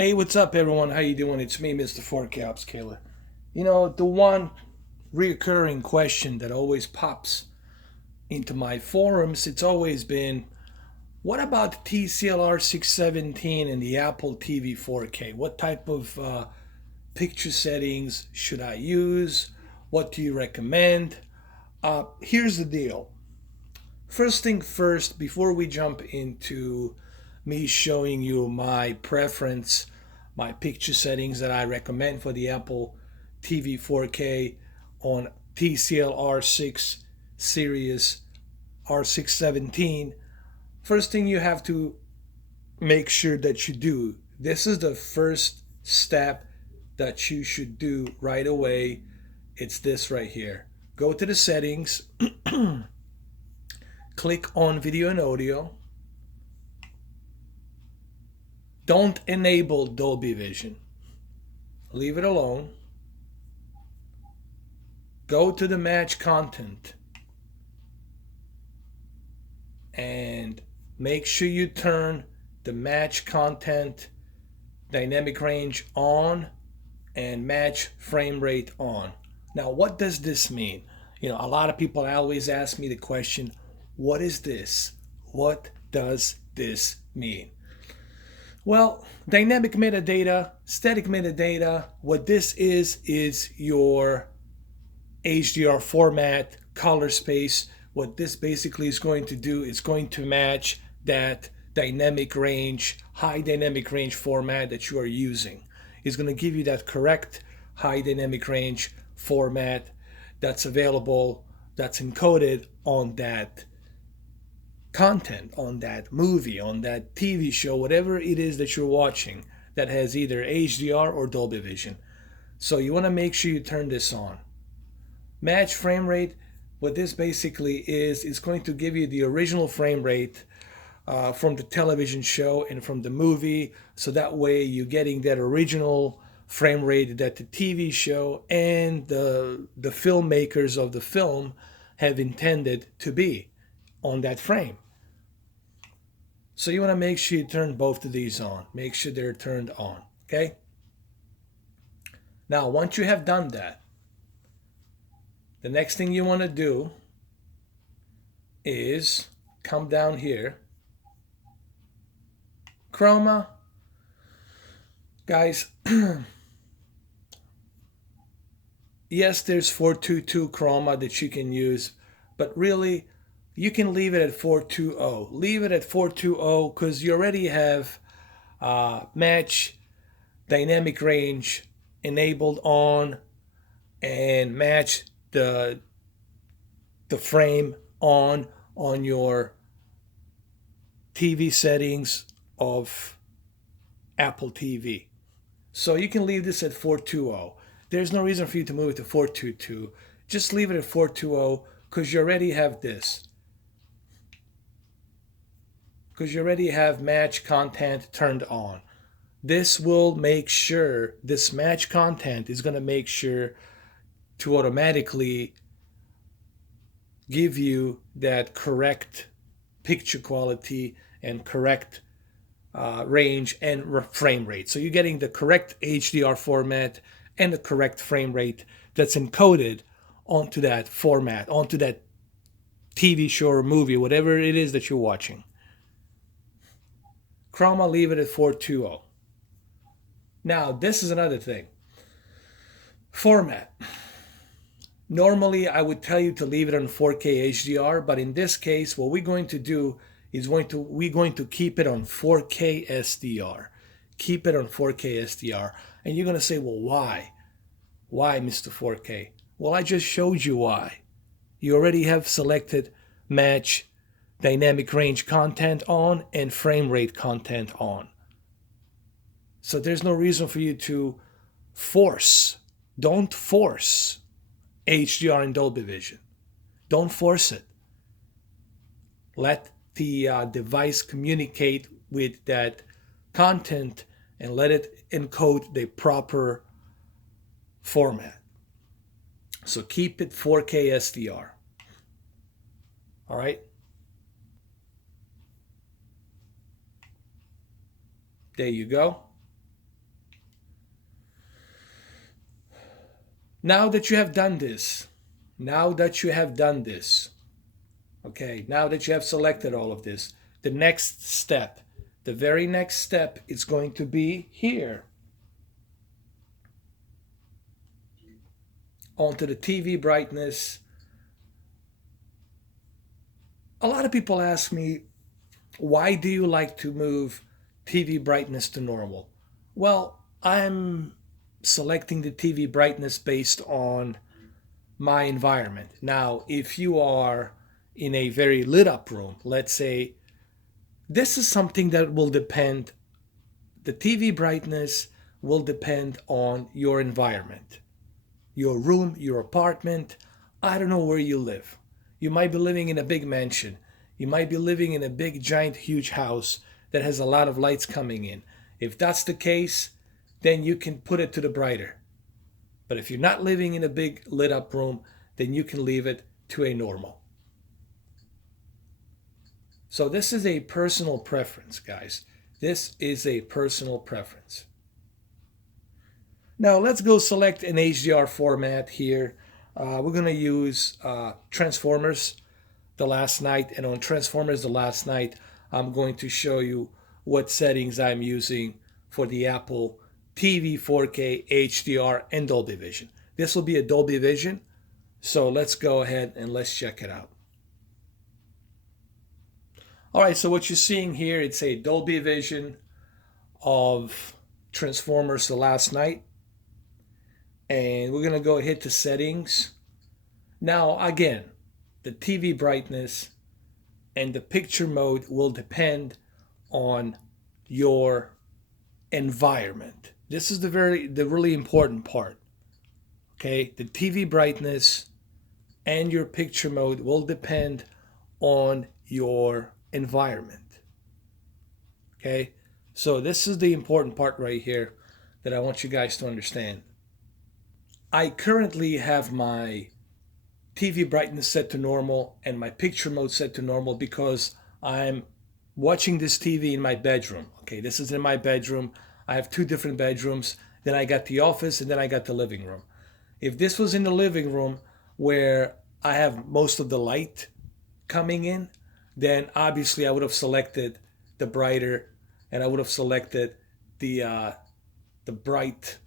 Hey, what's up, everyone? How you doing? It's me, Mr. 4K Upscaler. The one reoccurring question that always pops into my forums, it's always been, what about the TCL R617 and the Apple TV 4K? What type of picture settings should I use? What do you recommend? Here's the deal. First thing first, before we jump into me showing you my preference, my picture settings that I recommend for the Apple TV 4K on TCL R6 series R617, first thing you have to make sure that you do, this is the first step that you should do right away. It's this right here. Go to the settings, click on video and audio. Don't enable Dolby Vision. Leave it alone. Go to the match content and make sure you turn the match content dynamic range on and match frame rate on. Now, what does this mean? A lot of people always ask me the question, what is this? What does this mean? Well, dynamic metadata, static metadata, what this is your HDR format, color space. What this basically is going to do is going to match that dynamic range, high dynamic range format that you are using. It's going to give you that correct high dynamic range format that's available, that's encoded on that content, on that movie, on that TV show, whatever it is that you're watching that has either HDR or Dolby Vision. So you want to make sure you turn this on. Match frame rate, what this basically is going to give you the original frame rate from the television show and from the movie, so that way you're getting that original frame rate that the TV show and the filmmakers of the film have intended to be on that frame. So you want to make sure you turn both of these on. Make sure they're turned on, okay? Now, once you have done that, the next thing you want to do is come down here. Chroma. Guys, yes, there's 422 Chroma that you can use, but really, you can leave it at 420. Leave it at 420 because you already have match dynamic range enabled on and match the frame on your TV settings of Apple TV. So you can leave this at 420. There's no reason for you to move it to 422. Just leave it at 420 because you already have this. Because you already have match content turned on. This will make sure, this match content is going to make sure to automatically give you that correct picture quality and correct range and frame rate. So you're getting the correct HDR format and the correct frame rate that's encoded onto that format, onto that TV show or movie, whatever it is that you're watching. Chroma, leave it at 420. Now, this is another thing. Format. Normally, I would tell you to leave it on 4K HDR, but in this case, what we're going to do is we're going to keep it on 4K SDR. Keep it on 4K SDR. And you're going to say, well, why? Why, Mr. 4K? Well, I just showed you why. You already have selected match dynamic range content on and frame rate content on. So there's no reason for you to don't force HDR and Dolby Vision. Don't force it. Let the device communicate with that content and let it encode the proper format. So keep it 4K SDR. All right? There you go. Now that you have done this, now that you have done this, okay, now that you have selected all of this, the next step, the very next step is going to be here onto the TV brightness. A lot of people ask me, why do you like to move TV brightness to normal? Well, I'm selecting the TV brightness based on my environment. Now, if you are in a very lit up room, let's say, this is something that will depend, the TV brightness will depend on your environment, your room, your apartment. I don't know where you live. You might be living in a big mansion. You might be living in a big, giant, huge house that has a lot of lights coming in. If that's the case, then you can put it to the brighter. But if you're not living in a big lit up room, then you can leave it to a normal. So this is a personal preference, guys. This is a personal preference. Now let's go select an HDR format here. We're going to use Transformers the last night. And on Transformers the last night, I'm going to show you what settings I'm using for the Apple TV 4K HDR and Dolby Vision. This will be a Dolby Vision. So let's go ahead and let's check it out. All right, so what you're seeing here, it's a Dolby Vision of Transformers the last night. And we're going to go hit the settings. Now, again, the TV brightness and the picture mode will depend on your environment. This is the really important part. Okay, the TV brightness and your picture mode will depend on your environment. Okay, so this is the important part right here that I want you guys to understand. I currently have my TV brightness set to normal and my picture mode set to normal because I'm watching this TV in my bedroom. Okay, this is in my bedroom. I have two different bedrooms. Then I got the office and then I got the living room. If this was in the living room where I have most of the light coming in, then obviously I would have selected the brighter and I would have selected the bright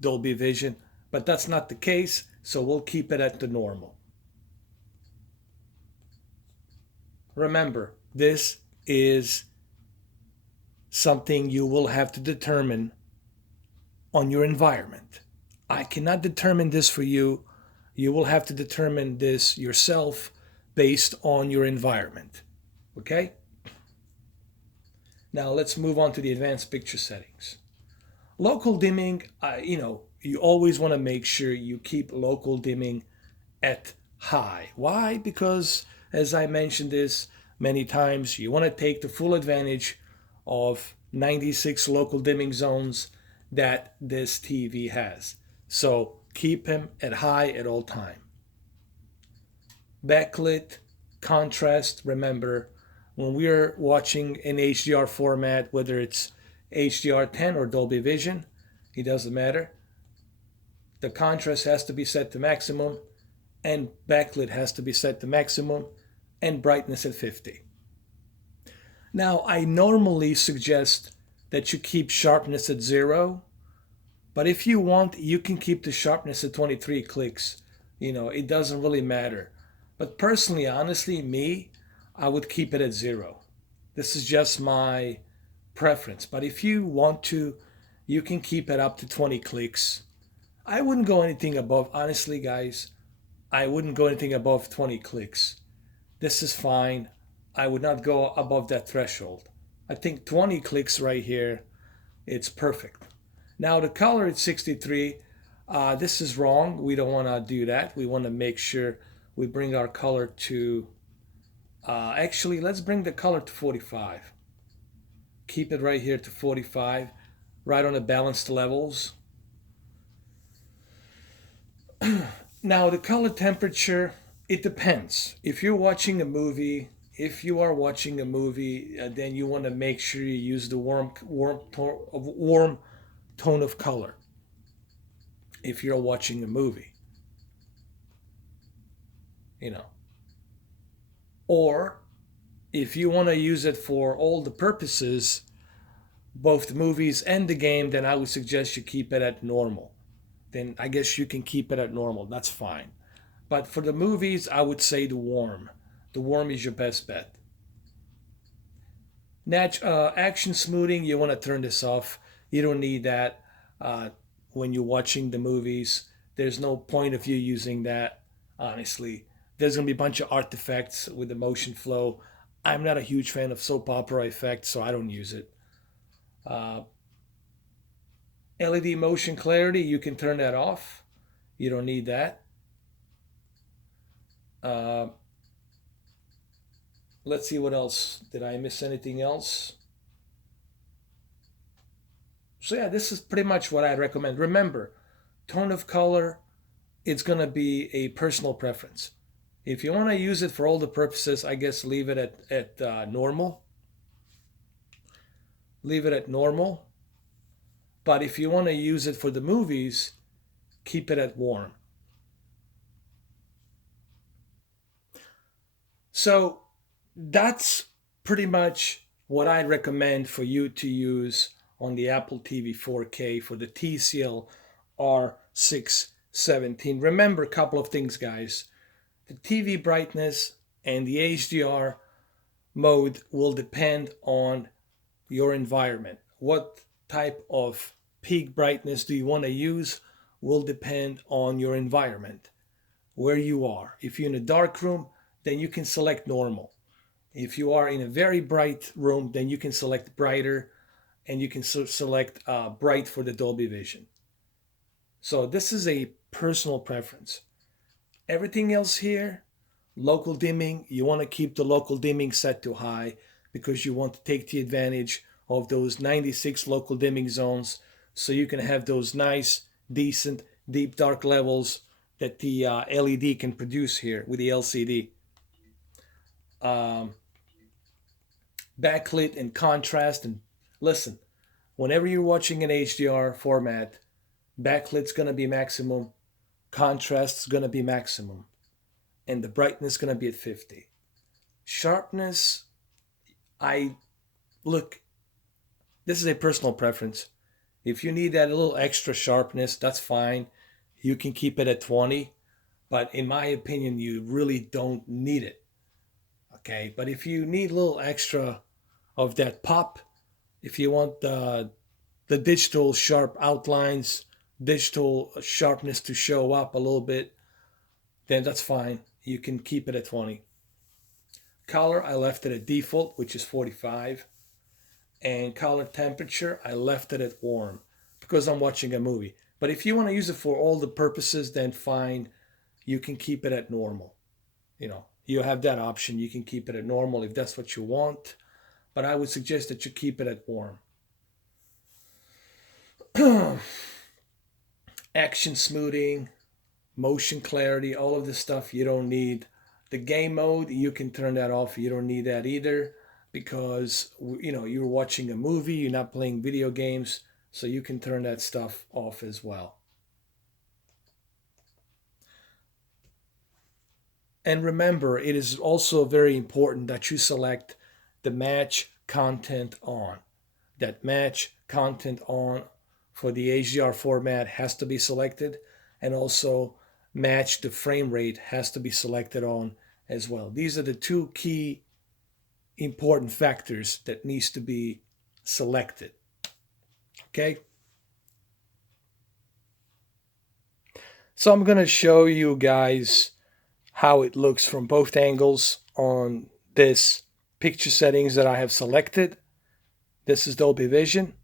Dolby Vision, but that's not the case, so we'll keep it at the normal. Remember, this is something you will have to determine on your environment. I cannot determine this for you. You will have to determine this yourself based on your environment. Okay? Now let's move on to the advanced picture settings. Local dimming, you always want to make sure you keep local dimming at high. Why? Because, as I mentioned this many times, you want to take the full advantage of 96 local dimming zones that this TV has. So keep them at high at all time. Backlit, contrast, remember, when we're watching in HDR format, whether it's HDR10 or Dolby Vision, it doesn't matter. The contrast has to be set to maximum, and backlit has to be set to maximum, and brightness at 50. Now, I normally suggest that you keep sharpness at 0, but if you want, you can keep the sharpness at 23 clicks. It doesn't really matter. But personally, honestly, I would keep it at 0. This is just my preference. But if you want to, you can keep it up to 20 clicks. I wouldn't go anything above, honestly, guys, I wouldn't go anything above 20 clicks. This is fine. I would not go above that threshold. I think 20 clicks right here, it's perfect. Now the color at 63, this is wrong. We don't want to do that. We want to make sure we bring our color to, actually, let's bring the color to 45. Keep it right here to 45, right on the balanced levels. Now the color temperature, it depends. If you are watching a movie, then you want to make sure you use the warm tone of color. if you're watching a movie, you know. Or if you want to use it for all the purposes, both the movies and the game, then I would suggest you keep it at normal. Then I guess you can keep it at normal. That's fine. But for the movies, I would say the warm. The warm is your best bet. Action smoothing, you want to turn this off. You don't need that when you're watching the movies. There's no point of you using that, honestly. There's going to be a bunch of artifacts with the motion flow. I'm not a huge fan of soap opera effects, so I don't use it. Uh, LED motion clarity, you can turn that off. You don't need that. Uh, let's see what else. Did I miss anything else? So yeah, this is pretty much what I recommend. Remember, tone of color, it's gonna be a personal preference. If you want to use it for all the purposes, I guess leave it at normal. Leave it at normal. But if you want to use it for the movies, keep it at warm. So that's pretty much what I recommend for you to use on the Apple TV 4K for the TCL R617. Remember a couple of things, guys. The TV brightness and the HDR mode will depend on your environment. What type of peak brightness do you want to use will depend on your environment, where you are. If you're in a dark room, then you can select normal. If you are in a very bright room, then you can select brighter, and you can select bright for the Dolby Vision. So this is a personal preference. Everything else here, local dimming, you want to keep the local dimming set to high because you want to take the advantage of those 96 local dimming zones so you can have those nice, decent, deep dark levels that the LED can produce here with the LCD. Um, Backlit and contrast. And listen, whenever you're watching an HDR format, backlit's going to be maximum, contrast's going to be maximum, and the brightness is going to be at 50. Sharpness, I look, this is a personal preference. If you need that little extra sharpness, that's fine. You can keep it at 20, but in my opinion, you really don't need it. Okay, but if you need a little extra of that pop, if you want the digital sharp outlines, digital sharpness to show up a little bit, then that's fine. You can keep it at 20. Color, I left it at default, which is 45. And color temperature, I left it at warm because I'm watching a movie. But if you want to use it for all the purposes, then fine. You can keep it at normal. You know, you have that option. You can keep it at normal if that's what you want. But I would suggest that you keep it at warm. Action smoothing, motion clarity, all of this stuff you don't need. The game mode, you can turn that off. You don't need that either because you're watching a movie, you're not playing video games, so you can turn that stuff off as well. And remember, it is also very important that you select the match content on. That match content on for the HDR format has to be selected, and also match the frame rate has to be selected on as well. These are the two key important factors that needs to be selected. Okay? So I'm going to show you guys how it looks from both angles on this picture settings that I have selected. This is Dolby Vision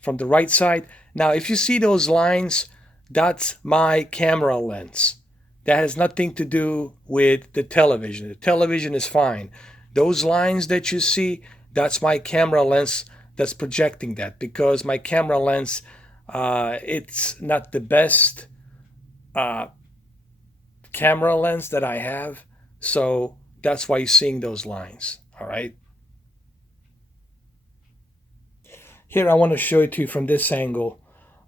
from the right side. Now, if you see those lines, that's my camera lens. That has nothing to do with the television. The television is fine. Those lines that you see, that's my camera lens that's projecting that, because my camera lens, it's not the best camera lens that I have. So that's why you're seeing those lines. All right. Here, I want to show it to you from this angle.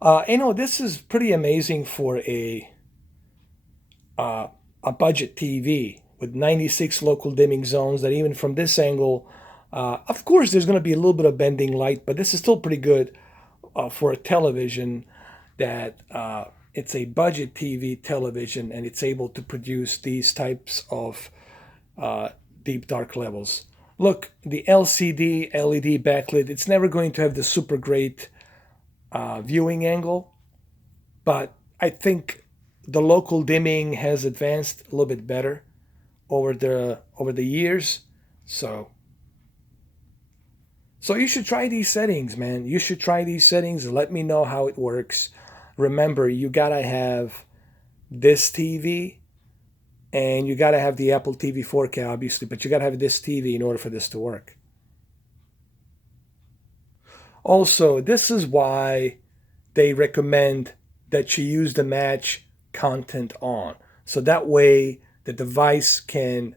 This is pretty amazing for uh, a budget TV with 96 local dimming zones. That even from this angle, of course, there's going to be a little bit of bending light, but this is still pretty good for a television. That it's a budget TV television, and it's able to produce these types of uh, deep dark levels. Look, the LCD LED backlit, it's never going to have the super great viewing angle, but I think the local dimming has advanced a little bit better over the years. So so you should try these settings, man. You should try these settings. Let me know how it works. Remember, you gotta have this TV and you gotta have the Apple TV 4K, obviously, but you gotta have this TV in order for this to work. Also, this is why they recommend that you use the match content on. So that way the device can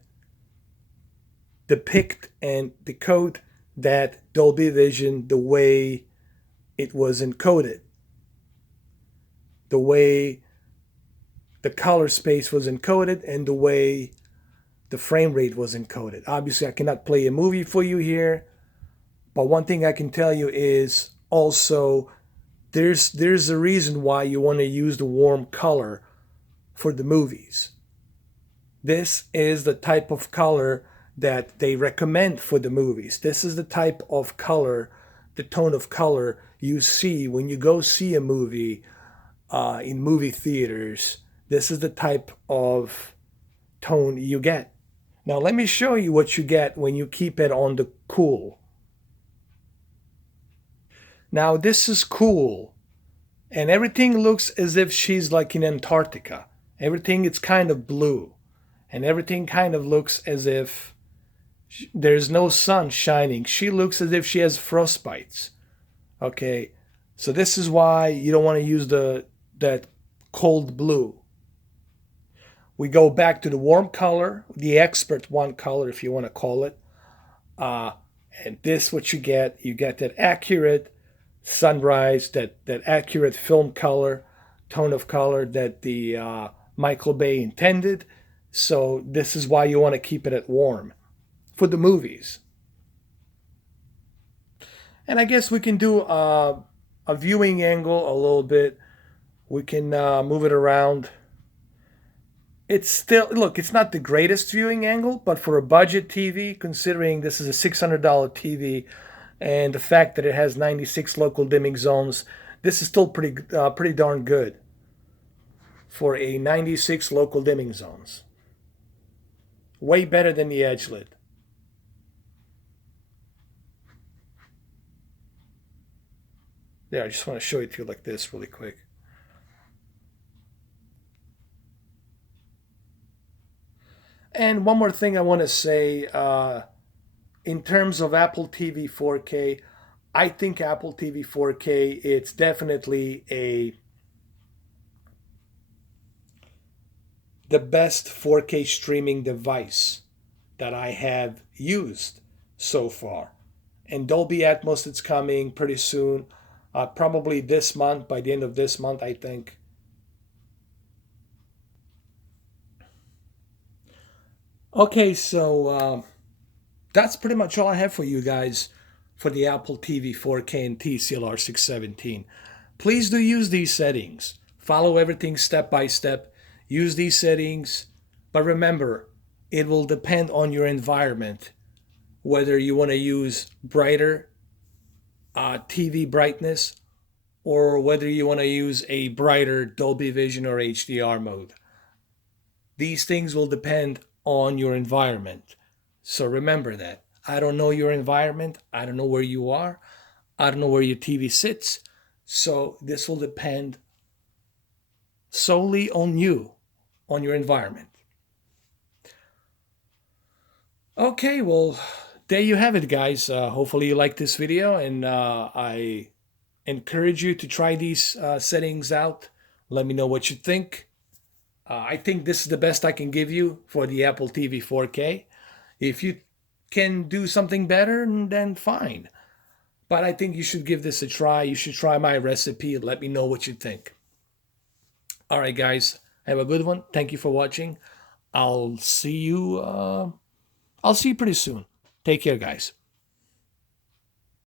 depict and decode that Dolby Vision the way it was encoded, the way the color space was encoded, and the way the frame rate was encoded. Obviously, I cannot play a movie for you here, but one thing I can tell you is also there's a reason why you want to use the warm color for the movies. This is the type of color that they recommend for the movies. This is the type of color, the tone of color you see when you go see a movie in movie theaters. This is the type of tone you get. Now let me show you what you get when you keep it on the cool. Now this is cool, and everything looks as if she's like in Antarctica. Everything is kind of blue, and everything kind of looks as if there's no sun shining. She looks as if she has frostbites. Okay, so this is why you don't want to use that cold blue. We go back to the warm color, the expert one color, if you want to call it. And this, what you get that accurate sunrise, that accurate film color, tone of color that the Michael Bay intended. So this is why you want to keep it at warm for the movies. And I guess we can do a viewing angle a little bit. We can move it around. It's still, look, it's not the greatest viewing angle, but for a budget TV, considering this is a $600 TV and the fact that it has 96 local dimming zones, this is still pretty darn good for a 96 local dimming zones. Way better than the edge lid. There, I just want to show it to you like this really quick. And one more thing I want to say, in terms of Apple TV 4K, I think Apple TV 4K, it's definitely the best 4K streaming device that I have used so far. And Dolby Atmos, it's coming pretty soon, probably this month, by the end of this month, I think. Okay, so that's pretty much all I have for you guys for the Apple TV 4K and TCL R617. Please do use these settings. Follow everything step by step. Use these settings. But remember, it will depend on your environment, whether you want to use brighter TV brightness or whether you want to use a brighter Dolby Vision or HDR mode. These things will depend on your environment. So remember that. I don't know your environment. I don't know where you are. I don't know where your TV sits. So this will depend solely on you, on your environment. Okay, well, there you have it, guys. Hopefully you like this video, and I encourage you to try these settings out. Let me know what you think. I think this is the best I can give you for the Apple TV 4K. If you can do something better, then fine. But I think you should give this a try. You should try my recipe and let me know what you think. All right, guys, have a good one. Thank you for watching. I'll see you. I'll see you pretty soon. Take care, guys.